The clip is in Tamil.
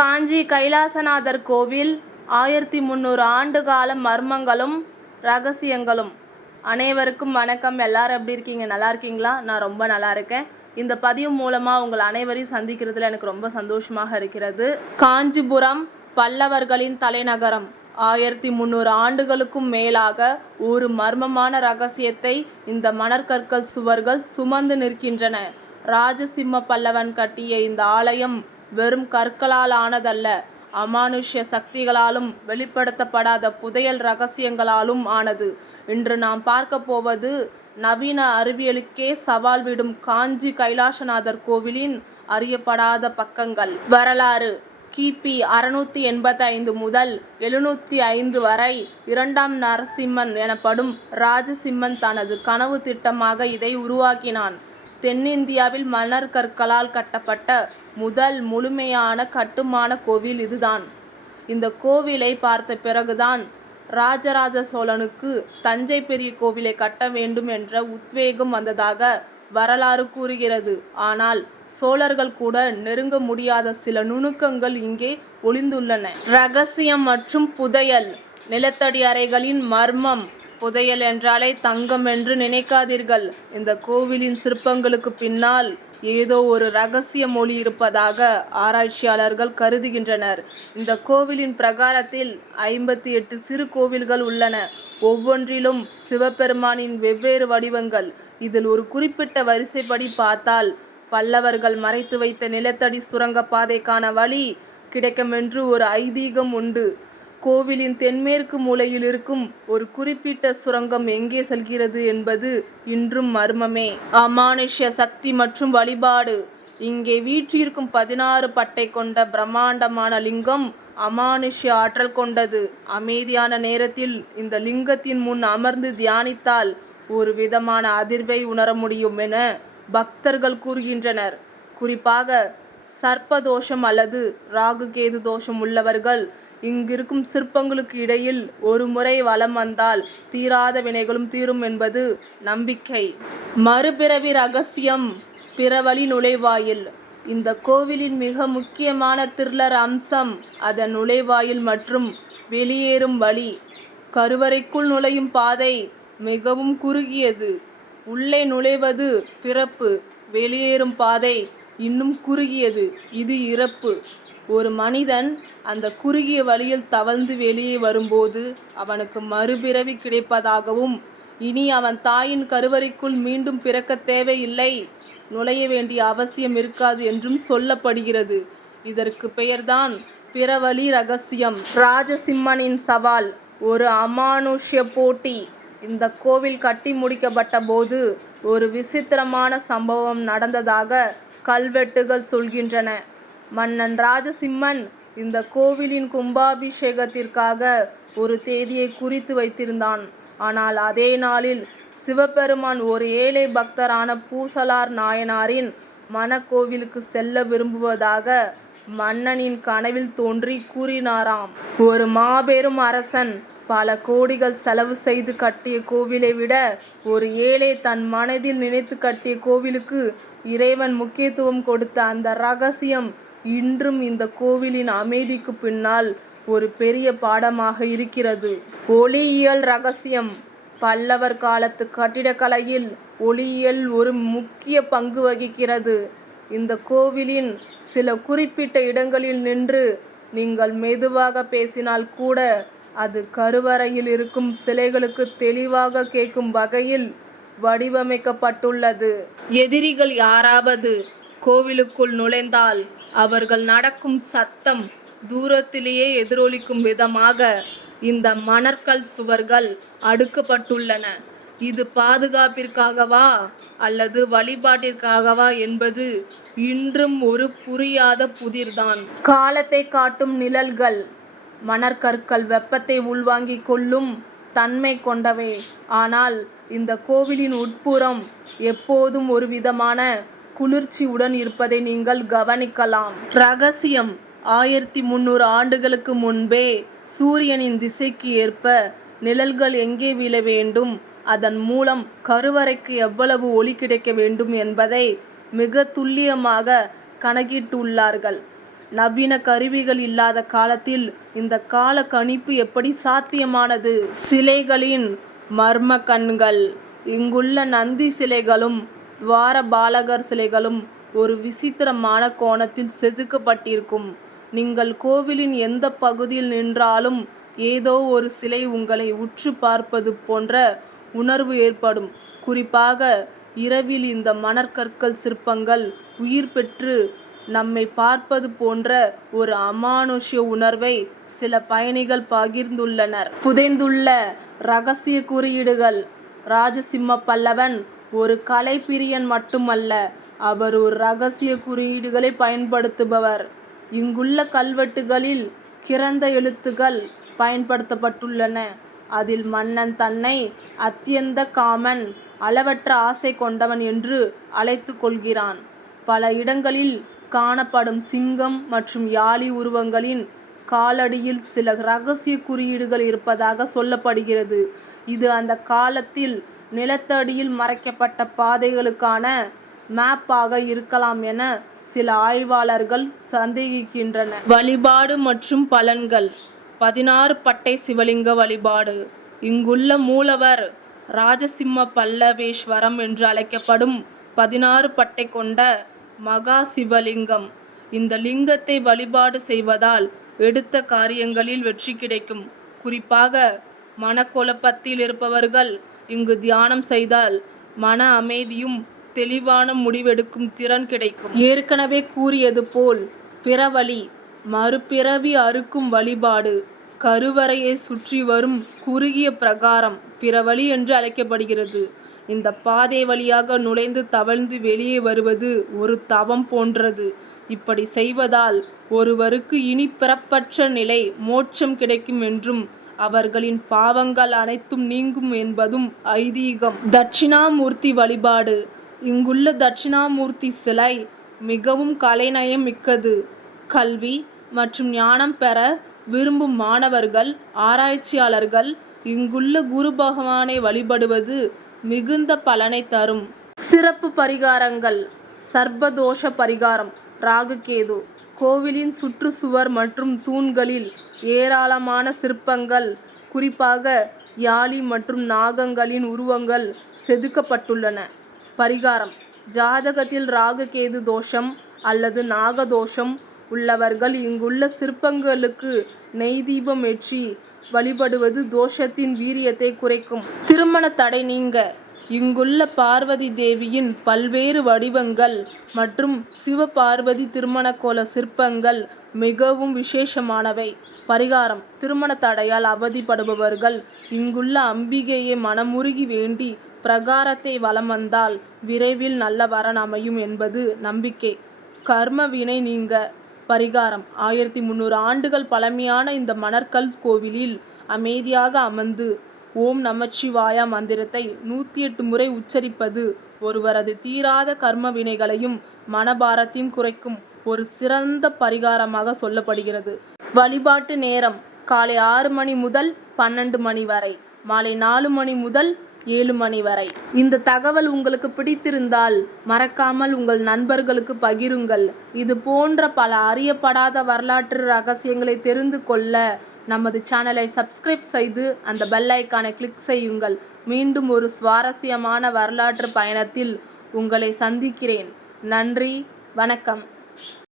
காஞ்சி கைலாசநாதர் கோவில் 1300 ஆண்டு கால மர்மங்களும் ரகசியங்களும். அனைவருக்கும் வணக்கம். எல்லாரும் எப்படி இருக்கீங்க? நல்லா இருக்கீங்களா? நான் ரொம்ப நல்லா இருக்கேன். இந்த பதிவு மூலமாக உங்கள் அனைவரையும் சந்திக்கிறதுல எனக்கு ரொம்ப சந்தோஷமாக இருக்கிறது. காஞ்சிபுரம் பல்லவர்களின் தலைநகரம். 1300 ஆண்டுகளுக்கும் மேலாக ஒரு மர்மமான ரகசியத்தை இந்த மணற்கற்கள் சுவர்கள் சுமந்து நிற்கின்றன. ராஜசிம்ம பல்லவன் கட்டிய இந்த ஆலயம் வெறும் கற்களால் ஆனதல்ல, அமானுஷ்ய சக்திகளாலும் வெளிப்படுத்தப்படாத புதையல் ரகசியங்களாலும் ஆனது. இன்று நாம் பார்க்க போவது நவீன அறிவியலுக்கே சவால் விடும் காஞ்சி கைலாசநாதர் கோவிலின் அறியப்படாத பக்கங்கள். வரலாறு. கிபி 685 முதல் 705 வரை இரண்டாம் நரசிம்மன் எனப்படும் ராஜசிம்மன் தனது கனவு திட்டமாக இதை உருவாக்கினான். தென்னிந்தியாவில் மணற்கற்களால் கட்டப்பட்ட முதல் முழுமையான கட்டுமான கோவில் இதுதான். இந்த கோவிலை பார்த்த பிறகுதான் ராஜராஜ சோழனுக்கு தஞ்சை பெரிய கோவிலை கட்ட வேண்டும் என்ற உத்வேகம் வந்ததாக வரலாறு கூறுகிறது. ஆனால் சோழர்கள் கூட நெருங்க முடியாத சில நுணுக்கங்கள் இங்கே ஒளிந்துள்ளன. ரகசியம் மற்றும் புதையல். நிலத்தடி அறைகளின் மர்மம். புதையல் என்றாலே தங்கம் என்று நினைக்காதீர்கள். இந்த கோவிலின் சிற்பங்களுக்கு பின்னால் ஏதோ ஒரு ரகசிய மொழி இருப்பதாக ஆராய்ச்சியாளர்கள் கருதுகின்றனர். இந்த கோவிலின் பிரகாரத்தில் 58 சிறு கோவில்கள் உள்ளன. ஒவ்வொன்றிலும் சிவபெருமானின் வெவ்வேறு வடிவங்கள். இதில் ஒரு குறிப்பிட்ட வரிசைப்படி பார்த்தால் பல்லவர்கள் மறைத்து வைத்த நிலத்தடி சுரங்க பாதைக்கான வழி கிடைக்கும் என்று ஒரு ஐதீகம் உண்டு. கோவிலின் தென்மேற்கு மூலையில் இருக்கும் ஒரு குறிப்பிட்ட சுரங்கம் எங்கே செல்கிறது என்பது இன்றும் மர்மமே. அமானுஷ்ய சக்தி மற்றும் வழிபாடு. இங்கே வீற்றிருக்கும் 16 பட்டை கொண்ட பிரம்மாண்டமான லிங்கம் அமானுஷ்ய ஆற்றல் கொண்டது. அமைதியான நேரத்தில் இந்த லிங்கத்தின் முன் அமர்ந்து தியானித்தால் ஒரு விதமான அதிர்வை உணர முடியும் என பக்தர்கள் கூறுகின்றனர். குறிப்பாக சர்ப்பதோஷம் அல்லது ராகு கேது தோஷம் உள்ளவர்கள் இங்கிருக்கும் சிற்பங்களுக்கு இடையில் ஒரு முறை வலம் வந்தால் தீராத வினைகளும் தீரும் என்பது நம்பிக்கை. மறுபிறவி ரகசியம். பிறவழி நுழைவாயில். இந்த கோவிலின் மிக முக்கியமான த்ரில்லர் அம்சம் அதன் நுழைவாயில் மற்றும் வெளியேறும் வழி. கருவறைக்குள் நுழையும் பாதை மிகவும் குறுகியது. உள்ளே நுழைவது பிறப்பு, வெளியேறும் பாதை இன்னும் குறுகியது, இது இறப்பு. ஒரு மனிதன் அந்த குறுகிய வழியில் தவழ்ந்து வெளியே வரும்போது அவனுக்கு மறுபிறவி கிடைப்பதாகவும், இனி அவன் தாயின் கருவறைக்குள் மீண்டும் பிறக்க தேவையில்லை, நுழைய வேண்டிய அவசியம் இருக்காது என்றும் சொல்லப்படுகிறது. இதற்கு பெயர்தான் பிறவழி ரகசியம். ராஜசிம்மனின் சவால். ஒரு அமானுஷ்ய போட்டி. இந்த கோவில் கட்டி முடிக்கப்பட்ட போது ஒரு விசித்திரமான சம்பவம் நடந்ததாக கல்வெட்டுகள் சொல்கின்றன. மன்னன் ராஜசிம்மன் இந்த கோவிலின் கும்பாபிஷேகத்திற்காக ஒரு தேதியை குறித்து வைத்திருந்தான். ஆனால் அதே நாளில் சிவபெருமான் ஒரு ஏழை பக்தரான பூசலார் நாயனாரின் மணக்கோவிலுக்கு செல்ல விரும்புவதாக மன்னனின் கனவில் தோன்றி கூறினாராம். ஒரு மாபெரும் அரசன் பல கோடிகள் செலவு செய்து கட்டிய கோவிலை விட ஒரு ஏழை தன் மனதில் நினைத்து கட்டிய கோவிலுக்கு இறைவன் முக்கியத்துவம் கொடுத்த அந்த ரகசியம் இன்றும் இந்த கோவிலின் அமைதிக்கு பின்னால் ஒரு பெரிய பாடமாக இருக்கிறது. ஒளியியல் ரகசியம். பல்லவர் காலத்து கட்டிடக்கலையில் ஒளியியல் ஒரு முக்கிய பங்கு வகிக்கிறது. இந்த கோவிலின் சில குறிப்பிட்ட இடங்களில் நின்று நீங்கள் மெதுவாக பேசினால் கூட அது கருவறையில் இருக்கும் சிலைகளுக்கு தெளிவாக கேட்கும் வகையில் வடிவமைக்கப்பட்டுள்ளது. எதிரிகள் யாராவது கோவிலுக்குள் நுழைந்தால் அவர்கள் நடக்கும் சத்தம் தூரத்திலேயே எதிரொலிக்கும் விதமாக இந்த மணற்கல் சுவர்கள் அடுக்கப்பட்டுள்ளன. இது பாதுகாப்பிற்காகவா அல்லது வழிபாட்டிற்காகவா என்பது இன்றும் ஒரு புரியாத புதிர்தான். காலத்தை காட்டும் நிழல்கள். மணற்கற்கள் வெப்பத்தை உள்வாங்கிக் கொள்ளும் தன்மை கொண்டவை. ஆனால் இந்த கோவிலின் உட்புறம் எப்போதும் ஒரு விதமான குளிர்ச்சியுடன் இருப்பதை நீங்கள் கவனிக்கலாம். ரகசியம். 1300 ஆண்டுகளுக்கு முன்பே சூரியனின் திசைக்கு ஏற்ப நிழல்கள் எங்கே விழ வேண்டும், அதன் மூலம் கருவறைக்கு எவ்வளவு ஒளி கிடைக்க வேண்டும் என்பதை மிக துல்லியமாக கணக்கிட்டுள்ளார்கள். நவீன கருவிகள் இல்லாத காலத்தில் இந்த கால கணிப்பு எப்படி சாத்தியமானது? சிலைகளின் மர்ம கண்கள். இங்குள்ள நந்தி சிலைகளும் துவாரபாலகர் சிலைகளும் ஒரு விசித்திரமான கோணத்தில் செதுக்கப்பட்டிருக்கும். நீங்கள் கோவிலின் எந்த பகுதியில் நின்றாலும் ஏதோ ஒரு சிலை உங்களை உற்று பார்ப்பது போன்ற உணர்வு ஏற்படும். குறிப்பாக இரவில் இந்த மணற்கற்கள் சிற்பங்கள் உயிர் பெற்று நம்மை பார்ப்பது போன்ற ஒரு அமானுஷ்ய உணர்வை சில பயணிகள் பகிர்ந்துள்ளனர். புதைந்துள்ள இரகசிய குறியீடுகள். ராஜசிம்ம பல்லவன் ஒரு கலைப்பிரியன் மட்டுமல்ல, அவர் ஒரு இரகசிய குறியீடுகளை பயன்படுத்துபவர். இங்குள்ள கல்வெட்டுகளில் கிறந்த எழுத்துக்கள் பயன்படுத்தப்பட்டுள்ளன. அதில் மன்னன் தன்னை அத்தியந்த காமன், அளவற்ற ஆசை கொண்டவன் என்று அழைத்து கொள்கிறான். பல இடங்களில் காணப்படும் சிங்கம் மற்றும் யாளி உருவங்களின் காலடியில் சில இரகசிய குறியீடுகள் இருப்பதாக சொல்லப்படுகிறது. இது அந்த காலத்தில் நிலத்தடியில் மறைக்கப்பட்ட பாதைகளுக்கான மேப்பாக இருக்கலாம் என சில ஆய்வாளர்கள் சந்தேகிக்கின்றனர். வழிபாடு மற்றும் பலன்கள். 16 பட்டை சிவலிங்க வழிபாடு. இங்குள்ள மூலவர் ராஜசிம்ம பல்லவேஸ்வரம் என்று அழைக்கப்படும் 16 பட்டை கொண்ட மகா சிவலிங்கம். இந்த லிங்கத்தை வழிபாடு செய்வதால் எடுத்த காரியங்களில் வெற்றி கிடைக்கும். குறிப்பாக மனக்குழப்பத்தில் இருப்பவர்கள் இங்கு தியானம் செய்தால் மன அமைதியும் தெளிவான முடிவெடுக்கும் திறன் கிடைக்கும். ஏற்கனவே கூறியது போல் பிறவழி, மறுபிறவி அறுக்கும் வழிபாடு. கருவறையை சுற்றி வரும் குறுகிய பிரகாரம் பிறவழி என்று அழைக்கப்படுகிறது. இந்த பாதை வழியாக நுழைந்து தவழ்ந்து வெளியே வருவது ஒரு தவம் போன்றது. இப்படி செய்வதால் ஒருவருக்கு இனி பிறப்பற்ற நிலை மோட்சம் கிடைக்கும் என்றும் அவர்களின் பாவங்கள் அனைத்தும் நீங்கும் என்பதும் ஐதீகம். தட்சிணாமூர்த்தி வழிபாடு. இங்குள்ள தட்சிணாமூர்த்தி சிலை மிகவும் கலைநயம் மிக்கது. கல்வி மற்றும் ஞானம் பெற விரும்பும் மாணவர்கள், ஆராய்ச்சியாளர்கள் இங்குள்ள குரு பகவானை வழிபடுவது மிகுந்த பலனை தரும். சிறப்பு பரிகாரங்கள். சர்ப்பதோஷ பரிகாரம். ராகுகேது. கோவிலின் சுற்றுச்சுவர் மற்றும் தூண்களில் ஏராளமான சிற்பங்கள், குறிப்பாக யாளி மற்றும் நாகங்களின் உருவங்கள் செதுக்கப்பட்டுள்ளன. பரிகாரம். ஜாதகத்தில் ராகுகேது தோஷம் அல்லது நாகதோஷம் உள்ளவர்கள் இங்குள்ள சிற்பங்களுக்கு நெய் தீபம் ஏற்றி வழிபடுவது தோஷத்தின் வீரியத்தை குறைக்கும். திருமண தடை நீங்க. இங்குள்ள பார்வதி தேவியின் பல்வேறு வடிவங்கள் மற்றும் சிவபார்வதி திருமணக்கோல சிற்பங்கள் மிகவும் விசேஷமானவை. பரிகாரம். திருமண தடையால் அவதிப்படுபவர்கள் இங்குள்ள அம்பிகையை மனமுருகி வேண்டி பிரகாரத்தை வலம் வந்தால் விரைவில் நல்ல வரன் அமையும் என்பது நம்பிக்கை. கர்ம வினை நீங்க. பரிகாரம். 1300 ஆண்டுகள் பழமையான இந்த மணற்கல் கோவிலில் அமைதியாக அமர்ந்து ஓம் நமச்சிவாயா மந்திரத்தை 108 முறை உச்சரிப்பது ஒருவரது தீராத கர்ம வினைகளையும் மனபாரத்தையும் குறைக்கும் ஒரு சிறந்த பரிகாரமாக சொல்லப்படுகிறது. வழிபாட்டு நேரம் காலை 6 மணி முதல் 12 மணி வரை, மாலை 4 மணி முதல் 7 மணி வரை. இந்த தகவல் உங்களுக்கு பிடித்திருந்தால் மறக்காமல் உங்கள் நண்பர்களுக்கு பகிருங்கள். இது போன்ற பல அறியப்படாத வரலாற்று ரகசியங்களை தெரிந்து கொள்ள நமது சேனலை சப்ஸ்கிரைப் செய்து அந்த பெல் ஐக்கானை கிளிக் செய்யுங்கள். மீண்டும் ஒரு சுவாரஸ்யமான வரலாற்று பயணத்தில் உங்களை சந்திக்கிறேன். நன்றி, வணக்கம்.